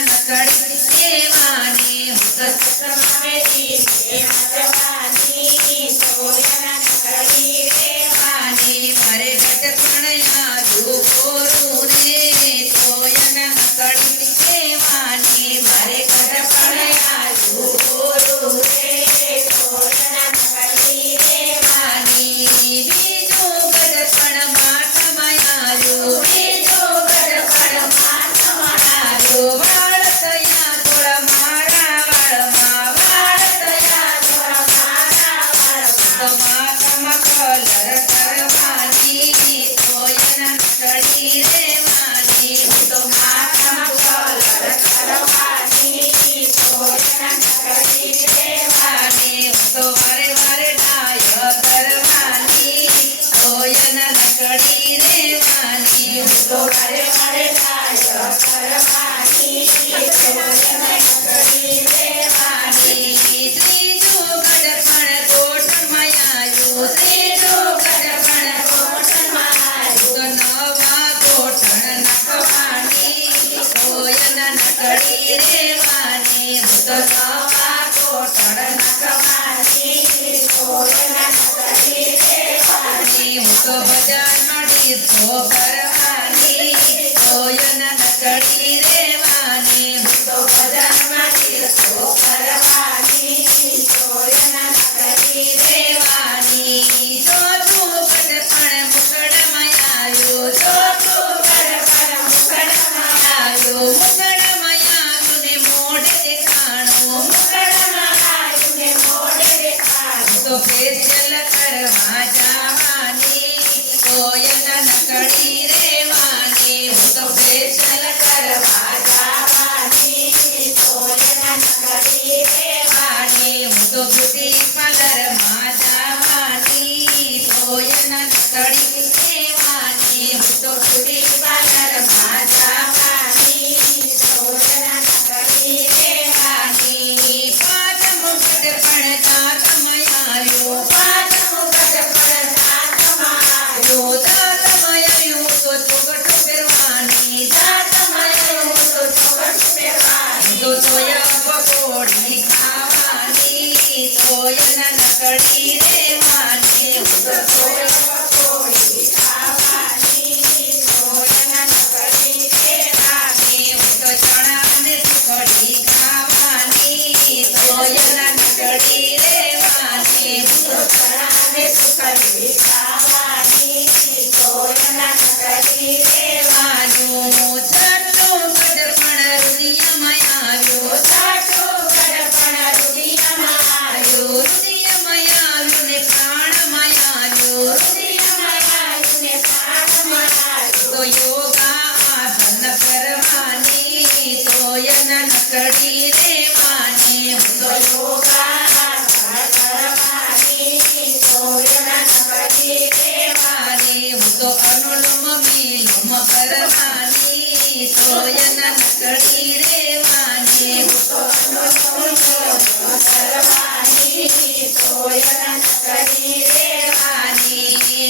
નકડી દેવાની હું તો સતમાં બેઠી નાચવાની તોયના નકડી દેવાની મારે ઘટપણ યાદું કોરું રે તોયના નકડી દેવાની મારે ઘટપણ યાદું કોરું રે તોયના નકડી દેવાની બીજું ઘટપણ માથમાં આવ્યું બીજું ઘટપણ માથમાં આવ્યું વાળ થયા થોડા મારા વાળમાં વાળ થયા થોડા મારા વાળમાં માથામાં કલર કરવાની તોયના નકડી રેવાની હું તો માથામાં કલર કરવાની તોયના નકડી રેવાની હું તો વારે વારે ડાય કરવાની તોયના નકડી રેવાની હું તો વારે વારે ડાય કરવાની તોયના નકડી રેવાની ત્રીજું ઘડપણ કોટમાં આવ્યું ત્રીજું ઘડપણ કોટમાં આવ્યું તો નવા કોટણ નાખવાની તોયના નકડી રેવાની હું તો નવા કોટણ નાખવાની તોયના નકડી રેવાની હું તો બજારમાં ડીસો કરવાની તોયના નકડી રેવાની હું તો બજારમાં ડીસો કરવાની તોયના નકડી રેવાની ચોથું ઘડપણ મુકડમાં આવ્યું ચોથું ઘડપણ મુકડમાં આવ્યું મુકડમાં આવ્યું ને મોઢે દેખાણું મુકડમાં આવ્યું ને મોઢે દેખાણું તો ફેશિયલ કરવા જવાની તોયના નકડી રેવાની હું તો ફેશિયલ કરવા જવાની તોયના નકડી રેવાની હું તો બ્યુટી પાર્લરમાં જવાની તોયના નકડી રેવાની હું તો બ્યુટી પાર્લરમાં જવાની તોયના નકડી રેવાની પાંચમું ઘડપણ દાંતમાં આવ્યું પાંચમું ઘડપણ દાંતમાં આવ્યું દાંતમાં આવ્યું તો ચોકટું પહેરવાની દાંતમાં આવ્યું તો ચોકટું પહેરવાની તો સોયા પકોડી ખાવાની તોયના નકડી રેવાની હું તો સોયા પકોડી ખાવાની તોયના નકડી રેવાની હું તો ચણા ને સુખડી ખાવાની તોયના નકડી રેવાની હું તો ચણા ને સુખડી ખાવાની તોયના નકડી રેવાનું છઠ્ઠું ઘડપણ રુદિયામાં આવ્યું છઠ્ઠું ઘડપણ રુદિયામાં આવ્યું રુદિયામાં આવ્યું ને પ્રાણમાં આવ્યું રુદિયામાં આવ્યું ને પ્રાણમાં આવ્યું તો યોગા આસન કરવાની તોયના નકડી રેવાની હું તો યોગા આસન કરવાની તોયના નકડી રેવાની હું તો અનુલોમ વિલોમ કરવાની તોયના નકડી રેવાની હું તો અનુલોમ વિલોમ કરવાની તોયના નકડી રેવાની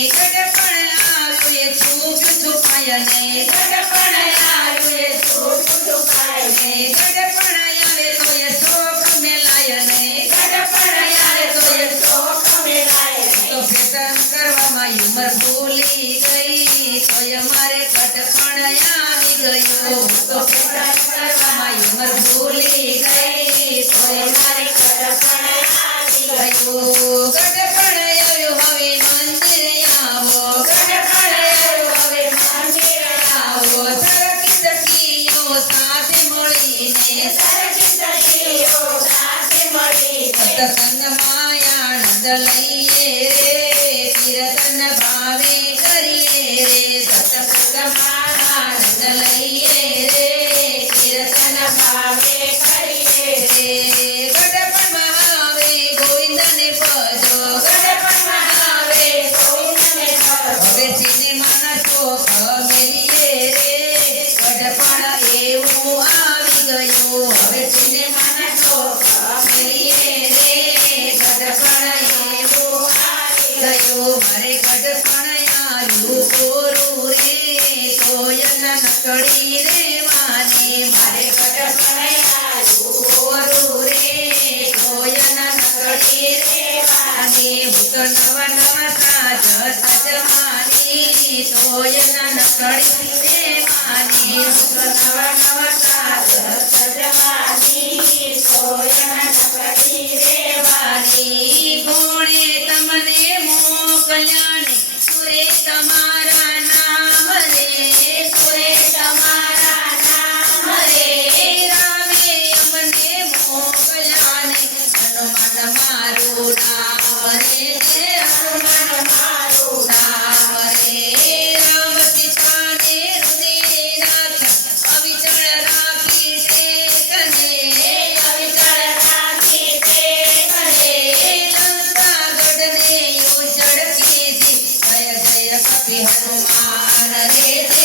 ઘડપણ આવ્યું એ છૂપ છુપાયને ઘડપણ આવ્યું એ છૂપ છુપાયને ઘડપણ આવે તો એ શોખ મેલાયને ઘડપણ આવે તો એ શોખ મેલાયને તો ફેશન કરવામાં ઉંમર ભૂલી ગઈ તોય મારે ઘડપણ આવી ગયું તો ફેશન કરવામાં ઉંમર ભૂલી ગઈ તોય મારે ઘડપણ આવી ગયું ઘડપણ આવ્યું હવે મંદિરે આવો ઘડપણ આવ્યું હવે મંદિરે આવો સરખી સખીઓ સાથે મળીને સરખી સખીઓ સાથે મળીને સત્સંગમાં આનંદ લઈએ રે કીર્તન ભાવે કરીએ રે સત્સંગમાં આનંદ લઈએ રે કીર્તન ભાવે કરીએ રે ઘડપણમાં આવે ગોવિંદને ભજો ઘડપણમાં આવે ગોવિંદને ભજો હવે સિનેમાના શોખ મેલીએ રે ઘડપણ એવું આવી ગયું હવે સિનેમાના શોખ મેલીએ રે ઘડપણ એવું આવી ગયું મારે ઘડપણ આવ્યું કોરું રે તોયના નકડી રેવાની મારે ઘડપણ કોયના નકળી દેવાની નવા નવા સાજ સજવાની કોયના નકળી દેવાની કોણે તમને મોકલ્યા ને સુરે તમારા નામ રે સુરે તમારા નામ રે રામે અમને મોકલ્યા ને હનુમાન મારું નામ રે હનુમાન મારું નામ રે રામ સીતાને હૃદય રાખ્યા પવિત્ર રાખી તે કને પવિત્ર રાખી તે કને લંકાગઢને ઉજ્જડ કીધી જય જય કપિ હનુમાન રે